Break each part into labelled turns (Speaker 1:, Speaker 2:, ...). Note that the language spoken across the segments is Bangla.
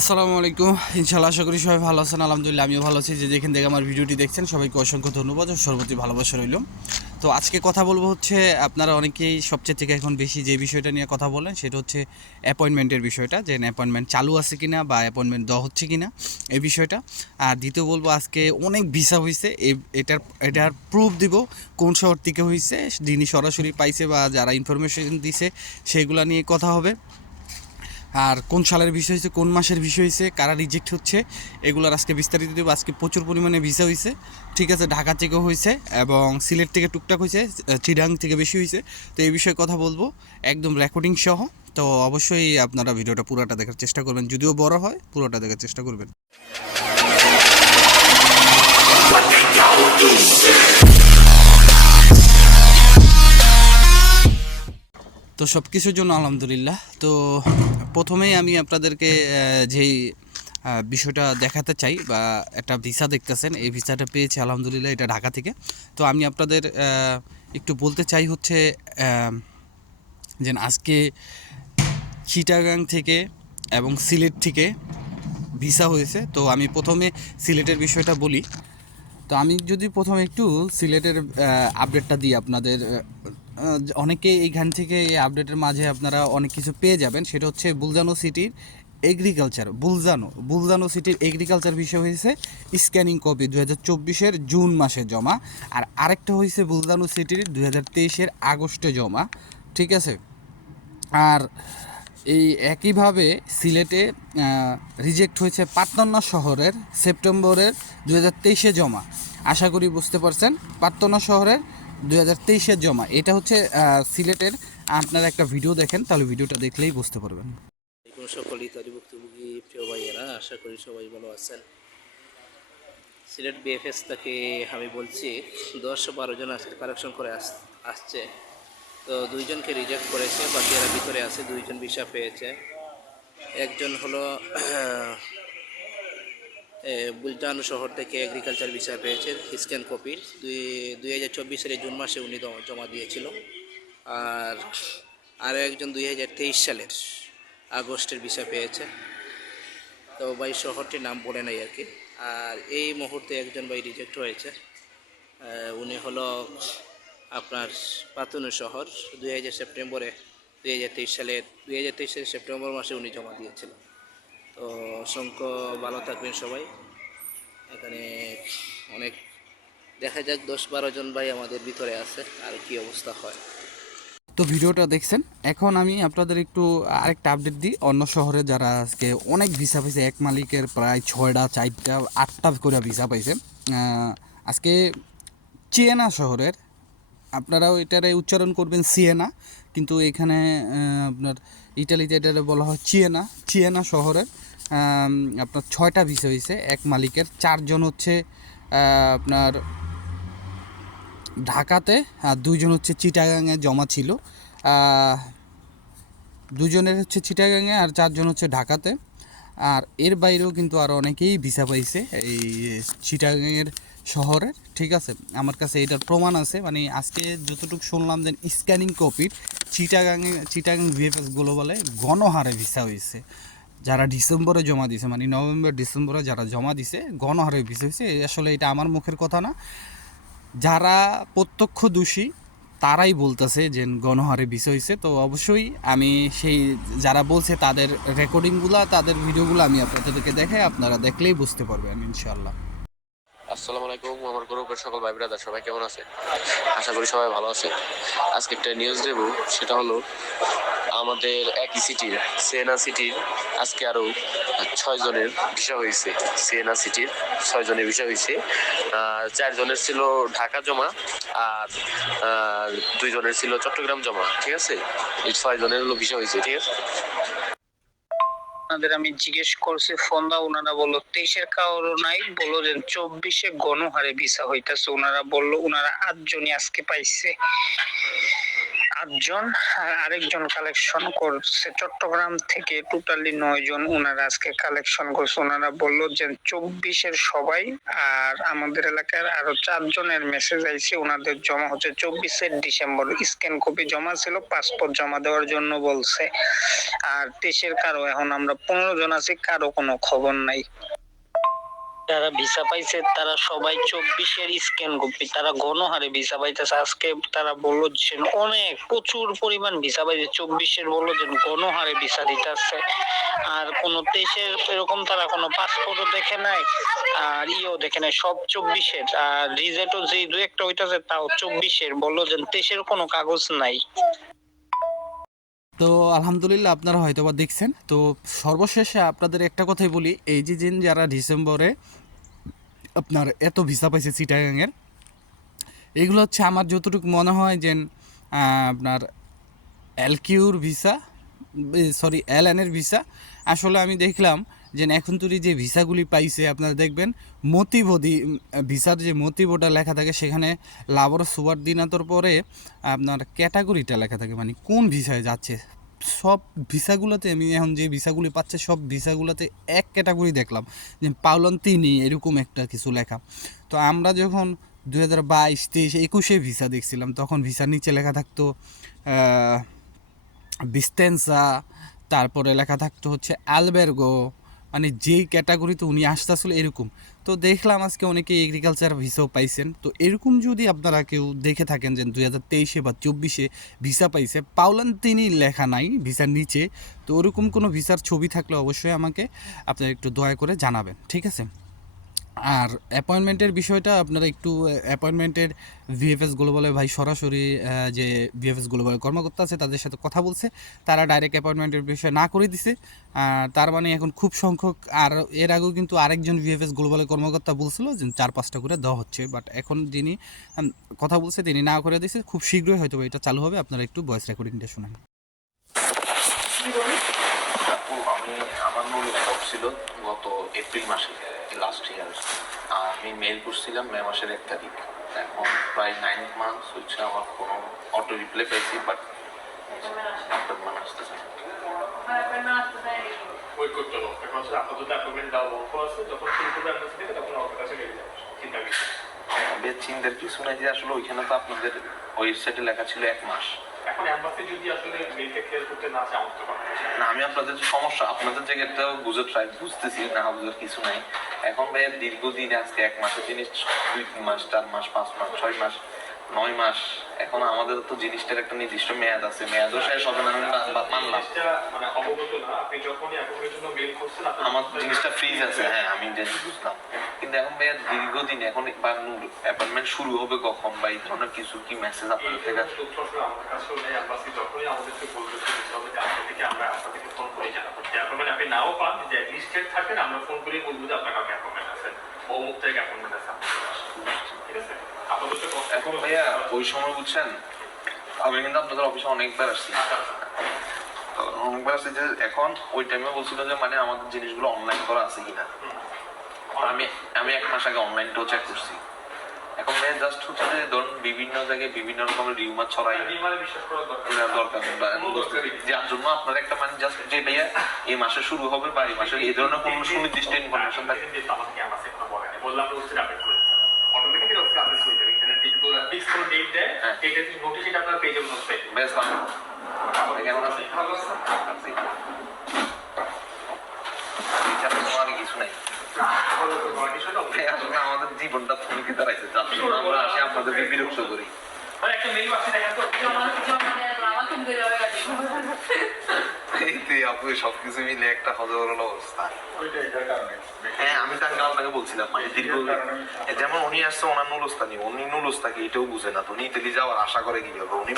Speaker 1: আসসালামু আলাইকুম। ইনশাল্লাহ আশা করি সবাই ভালো আছেন। আলহামদুলিল্লাহ আমিও ভালো আছি। যে যেখান থেকে আমার ভিডিওটি দেখছেন, সবাইকে অসংখ্য ধন্যবাদ সর্বতি ভালোবাসা রইল। তো আজকে কথা বলব হচ্ছে, আপনারা অনেকেই সবচেয়ে থেকে এখন বেশি যে বিষয়টা নিয়ে কথা বলেন সেটা হচ্ছে অ্যাপয়েন্টমেন্টের বিষয়টা, যে অ্যাপয়েন্টমেন্ট চালু আছে কিনা বা অ্যাপয়েন্টমেন্ট দেওয়া হচ্ছে কিনা এই বিষয়টা। আর দ্বিতীয় বলব, আজকে অনেক ভিসা হয়েছে এটার এটার প্রুফ দিব কোন শহর থেকে হয়েছে যিনি সরাসরি পাইছে বা যারা ইনফরমেশন দিছে, সেগুলো নিয়ে কথা হবে। আর কোন সালের বিষয় হয়েছে, কোন মাসের বিষয় হয়েছে, কারা রিজেক্ট হচ্ছে, এগুলোর আজকে বিস্তারিত দেবো। আজকে প্রচুর পরিমাণে ভিসা হয়েছে। ঠিক আছে, ঢাকা থেকেও হয়েছে এবং সিলেট থেকে টুকটাক হয়েছে চিডাং থেকে বেশি হয়েছে। তো এই বিষয়ে কথা বলব। একদম রেকর্ডিং সহ। তো অবশ্যই আপনারা ভিডিওটা পুরোটা দেখার চেষ্টা করবেন। যদিও বড় হয়, পুরোটা দেখার চেষ্টা করবেন। তো সব কিছুর জন্য আলহামদুলিল্লাহ। তো প্রথমেই আমি আপনাদেরকে যেই বিষয়টা দেখাতে চাই বা একটা ভিসা দেখতেছেন, এই ভিসাটা পেয়েছি আলহামদুলিল্লাহ এটা ঢাকা থেকে। তো আমি আপনাদের একটু বলতে চাই হচ্ছে যে আজকে চিটাগাং থেকে এবং সিলেট থেকে ভিসা হয়েছে। তো আমি প্রথমে সিলেটের বিষয়টা বলি। তো আমি যদি প্রথমে একটু সিলেটের আপডেটটা দিই আপনাদের অনেকে এইখান থেকে এই আপডেটের মাঝে আপনারা অনেক কিছু পেয়ে যাবেন। সেটা হচ্ছে বুলজানো সিটির এগ্রিকালচার বুলজানো। বুলজানো সিটির এগ্রিকালচার বিষয় হয়েছে স্ক্যানিং কপি দু হাজার চব্বিশের জুন মাসে জমা। আর আরেকটা হয়েছে বুলজানো সিটির দু হাজার তেইশের আগস্টে জমা। ঠিক আছে? আর এই একইভাবে সিলেটে রিজেক্ট হয়েছে পাটনা শহরের সেপ্টেম্বরের দু হাজার তেইশে জমা। আশা করি বুঝতে পারছেন। পাটনা শহরের দু হাজার জমা। এটা হচ্ছে সিলেটের, আপনারা একটা ভিডিও দেখেন, তাহলে ভিডিওটা দেখলেই বুঝতে পারবেন।
Speaker 2: আলাইকুম সকল ইত্যাদি ভুক্তভোগী, প্রিয় ভাইয়েরা, আশা করি সবাই ভালো আছেন। সিলেট বিএফএস থেকে আমি বলছি দশ বারো জন আজকে কালেকশন করে আস, আসছে। তো দুইজনকে রিজেক্ট করেছে বাকি এরা ভিতরে আছে, দুইজন ভিসা পেয়েছে। একজন হলো বুলটান শহর থেকে এগ্রিকালচার ভিসা পেয়েছে স্ক্যান কপির দুই দুই হাজার চব্বিশের জুন মাসে উনি জমা দিয়েছিল। আর আরও একজন দুই হাজার তেইশ সালের আগস্টের ভিসা পেয়েছে। তো ভাই, শহরটির নাম বলে নাই আর কি। আর এই মুহূর্তে একজন ভাই রিজেক্ট হয়েছে। উনি হলো আপনার পাতুনু শহর। দুই হাজার সেপ্টেম্বরে, দুই হাজার তেইশ সালের, দুই হাজার তেইশ সেপ্টেম্বর মাসে উনি জমা দিয়েছিল। তো অসংখ্য ভালো থাকবেন সবাই। এখানে অনেক দেখা যাক, দশ বারো জন ভাই আমাদের ভিতরে আছে, আর কি অবস্থা হয়।
Speaker 1: তো ভিডিওটা দেখছেন? এখন আমি আপনাদের একটু আরেকটা আপডেট দিই। অন্য শহরে যারা আজকে অনেক ভিসা পাইছে, এক মালিকের প্রায় ছয়টা, চারটা, আটটা করে ভিসা পাইছে। আজকে চিয়েনা শহরের, আপনারাও এটারে উচ্চারণ করবেন সিয়েনা, কিন্তু এখানে আপনার ইটালিতে এটারে বলা হয় চিয়েনা চিয়েনা শহরের। আপনার ছয়টা ভিসা হয়েছে, এক মালিকের। চারজন হচ্ছে আপনার ঢাকাতে, আর দুইজন হচ্ছে চিটাগাংয়ে জমা ছিল। দুজনের হচ্ছে চিটাগাংয়ে আর চারজন হচ্ছে ঢাকাতে। আর এর বাইরেও কিন্তু আরও অনেকেই ভিসা পাইছে এই চিটাগাংয়ের শহরে, ঠিক আছে? আমার কাছে এটার প্রমাণ আছে মানে আজকে যতটুকু শুনলাম যে স্ক্যানিং কপির চিটাগাংয়ে চিটাগাং ভিএফএস গ্লোবালে গণহারে ভিসা হয়েছে। যারা ডিসেম্বরে জমা দিছে মানে নভেম্বর, ডিসেম্বরে যারা জমা দিছে, গণহারে ভিসা হয়েছে আসলে এটা আমার মুখের কথা না। যারা প্রত্যক্ষ দোষী তারাই বলতেছে যে গণহারে বিষয় হয়েছে তো অবশ্যই আমি সেই যারা বলছে, তাদের রেকর্ডিংগুলো তাদের ভিডিওগুলো আমি আপনাদেরকে দেখে আপনারা দেখলেই বুঝতে পারবেন ইনশাল্লাহ
Speaker 3: আসসালামু আলাইকুম আমার গ্রুপের সকল ভাই ব্রাদার, সবাই কেমন আছে? আশা করি সবাই ভালো আছে। আজকে একটা নিউজ দেব, সেটা হলো আমাদের একই সিটির সেনা সিটির আজকে আরও ছয় জনের ভিসা হয়েছে। সেনা সিটির ছয় জনের ভিসা হয়েছে। চার জনের ছিল ঢাকা জমা, আর আর দুই জনের ছিল চট্টগ্রাম জমা, ঠিক আছে? এই ছয় জনের হলো ভিসা হয়েছে, ঠিক আছে?
Speaker 4: ওনাদের আমি জিজ্ঞেস করছি, ফোন দাও ওনারা বলল, তেইশের কারও নাই। বলল যে, চব্বিশে গণহারে ভিসা হইতাছে। ওনারা বলল ওনারা আটজনই আজকে পাইছে। আটজন আর আরেকজন কালেকশন করছে চট্টগ্রাম থেকে টোটালি নয় জন। ওনারা আজকে কালেকশন করছে। ওনারা বলল যে চব্বিশের সবাই আর আমাদের এলাকার আরও চারজনের মেসেজ আইছে। ওনাদের জমা হচ্ছে চব্বিশের ডিসেম্বর। স্ক্যান কপি জমা ছিল পাসপোর্ট জমা দেওয়ার জন্য বলছে। আর দেশের কারও, এখন আমরা পনেরো জন আছি, কারও কোনো খবর নাই। যারা ভিসা পাইছে, তারা সবাই চব্বিশের স্ক্যান কপি তারা গণহারে ভিসা পাইতেছে। আজকে তারা বলল যে, অনেক প্রচুর পরিমাণ ভিসা পাইছে। চব্বিশের বলল যে, গণহারে ভিসা দিতেছে। আর কোন দেশের এরকম তারা কোনো পাসপোর্টও দেখে নাই, আর ইও দেখে নাই, সব চব্বিশের। আর রিজেটও যে দু একটা হইতাছে, তাও চব্বিশের। বলল যে, দেশের কোনো কাগজ নাই।
Speaker 1: তো আলহামদুলিল্লাহ, আপনারা হয়তো বা দেখছেন। তো সর্বশেষে আপনাদের একটা কথাই বলি, এই যে যারা ডিসেম্বরে আপনার এত ভিসা পাইছে চিটাগাংয়ের। এগুলো হচ্ছে আমার যতটুকু মনে হয় যে আপনার এলকিউর ভিসা সরি এল এনের ভিসা। আসলে আমি দেখলাম যে এখন তুই যে ভিসাগুলি পাইছে, আপনারা দেখবেন মতিবদি ভিসার যে মতিবোটা লেখা থাকে, সেখানে লাবর সুয়ার দিনাতর পরে আপনার ক্যাটাগরিটা লেখা থাকে মানে কোন ভিসায় যাচ্ছে সব ভিসাগুলোতে আমি এখন যে ভিসাগুলি পাচ্ছে, সব ভিসাগুলোতে এক ক্যাটাগরি দেখলাম। যে পাউলন তিনি এরকম একটা কিছু লেখা। তো আমরা যখন দু হাজার বাইশ, তেইশ, একুশে ভিসা দেখছিলাম, তখন ভিসার নিচে লেখা থাকতো ডিস্টেন্সা বিস্তেন্সা, তারপরে লেখা থাকতো হচ্ছে অ্যালবের্গো মানে যেই ক্যাটাগরিতে উনি আসতেছিল এরকম। তো দেখলাম আজকে অনেকে এগ্রিকালচার ভিসাও পাইছেন। তো এরকম যদি আপনারা কেউ দেখে থাকেন যে দুই হাজার তেইশে বা চব্বিশে ভিসা পাইছে পাওলান তিনি লেখা নাই ভিসার নিচে। তো ওরকম কোনো ভিসার ছবি থাকলে অবশ্যই আমাকে আপনারা একটু দয়া করে জানাবেন, ঠিক আছে? আর অ্যাপয়েন্টমেন্টের বিষয়টা আপনারা একটু অ্যাপয়েন্টমেন্টের ভিএফএস গ্লোবালে ভাই সরাসরি যে ভিএফএস গ্লোবালের কর্মকর্তা আছে, তাদের সাথে কথা বলছে। তারা ডাইরেক্ট অ্যাপয়েন্টমেন্টের বিষয় না করে দিছে। তার মানে এখন খুব সংখ্যক, আর এর আগেও কিন্তু আরেকজন ভিএফএস গ্লোবালের কর্মকর্তা বলছিল যে চার পাঁচটা করে দেওয়া হচ্ছে। বাট এখন যিনি কথা বলছে, তিনি না করে দিয়েছে খুব শীঘ্রই হয়তো এটা চালু হবে। আপনারা একটু ভয়েস রেকর্ডিংটা শুনেন।
Speaker 5: আমার ছিল গত এপ্রিল মাসে লাস্ট ইয়ার আমি মেল করছিলাম মে মাসের এক তারিখ এখন প্রায় নাইন মান্থস হচ্ছে আমার কোনো অটো রিপ্লাই পাইছি বাট মানে আসতেছে না।
Speaker 6: ওয়েট করতে হবে এখন হচ্ছে আপাতত অ্যাপয়েন্টমেন্ট দেওয়া বন্ধ আছে যখন শুরু করবে আপনার থেকে তখন আমার কাছে লেগে যাবে চিন্তা কিছু নেই।
Speaker 5: বেশ চিন্তার কিছু নাই যে আসলে ওইখানে তো আপনাদের ওয়েবসাইটে লেখা ছিল এক মাস
Speaker 6: এখন অ্যাম্বাসি যদি আসলে মেলকে ক্লিয়ার করতে না চায়
Speaker 5: আমি আপনাদের সমস্যা আপনাদের জায়গাটা বুঝে ট্রাই বুঝতেছি না বুঝার কিছু নাই এখন ভাই দীর্ঘদিন আজকে এক মাসের জিনিস দুই তিন মাস চার মাস পাঁচ মাস ছয় মাস নয় মাস এখন আমাদের তো জিনিসটার একটা নির্দিষ্ট মেয়াদ আছে মেয়াদও শেষ হবে না মানলাম।
Speaker 6: মানে
Speaker 5: আমার জিনিসটা ফ্রিজ আছে হ্যাঁ আমি জানি বুঝলাম। কিন্তু এখন ভাইয়া দীর্ঘদিন এখন বা অ্যাপয়েন্টমেন্ট শুরু হবে কখন বা এই ধরনের কিছু কি মেসেজ আপনাদের থেকে
Speaker 6: যখনই আমাদেরকে বলবে আমরা আপনাদেরকে ফোন করে জানাব। অ্যাপয়েন্টমেন্ট আপনি নাও পান যে লিস্টেড থাকেন আমরা ফোন করেই বলব যে আপনার কাউকে অ্যাপয়েন্টমেন্ট আছে। অমুক থেকে অ্যাপয়েন্টমেন্ট আছে ঠিক আছে? আপাতত
Speaker 5: এখন ভাইয়া ওই সময় বুঝছেন? আমি কিন্তু আপনাদের অফিসে অনেকবার আসছি। অনেকবার আসছি যে এখন ওই টাইমে বলছিল যে মানে আমাদের জিনিসগুলো অনলাইন করা আছে কিনা। আমি আমি এক মাস আগে অনলাইনটাও চেক করছি। এখন ভাইয়া জাস্ট হচ্ছে যে বিভিন্ন জায়গায় বিভিন্ন রকমের রিউমার ছড়াই।
Speaker 6: করার দরকার।
Speaker 5: যার জন্য আপনার একটা মানে জাস্ট যে ভাইয়া এই মাসে শুরু হবে বা এই মাসে এই ধরনের কোনো সুনির্দিষ্ট ইনফরমেশন থাকে।
Speaker 6: বললাম
Speaker 5: হ্যাঁ। আমাদের জীবনটা থমকে দাঁড়াইছে সবকিছু মিলে একটা অবস্থা।
Speaker 6: কারণে।
Speaker 5: হ্যাঁ আমি তো আগে আপনাকে বলছিলাম মানে দীর্ঘ যেমন উনি আসছে ওনার নুলস্তানি উনি নুলস্তাকি এটাও বুঝে না তো উনি ইতালি যাওয়ার আশা করে কি হবে? উনি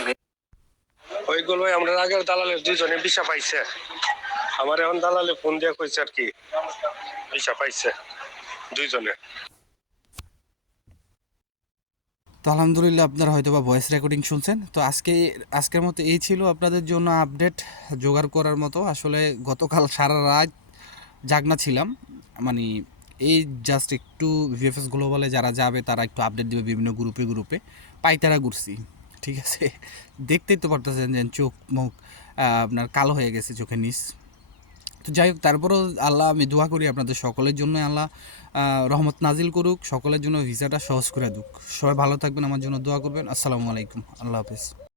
Speaker 7: ওইগুলো আমরা আগের দালালের দুইজনে বিষা পাইছে। আমার এখন দালালে ফোন দিয়ে কইছে আর কি বিষা পাইছে দুইজনে।
Speaker 1: তো আলহামদুলিল্লাহ আপনারা হয়তো বা ভয়েস রেকর্ডিং শুনছেন। তো আজকে, আজকের মতো এই ছিল আপনাদের জন্য আপডেট জোগাড় করার মতো। আসলে গতকাল সারা রাত জাগনা ছিলাম। মানে এই জাস্ট একটু ভিএফএস গ্লোবালে যারা যাবে, তারা একটু আপডেট দেবে বিভিন্ন গ্রুপে গ্রুপে পাইতারা ঘুরছি, ঠিক আছে? দেখতেই তো পারতেছেন যে চোখ, মুখ আপনার কালো হয়ে গেছে চোখের নিচ। তো যাই হোক, তারপরও আল্লাহ, আমি দোয়া করি আপনাদের সকলের জন্য, আল্লাহ রহমত নাজিল করুক, সকলের জন্য ভিসাটা সহজ করে দুক। সবাই ভালো থাকবেন, আমার জন্য দোয়া করবেন। আসসালামু আলাইকুম, আল্লাহ হাফেজ।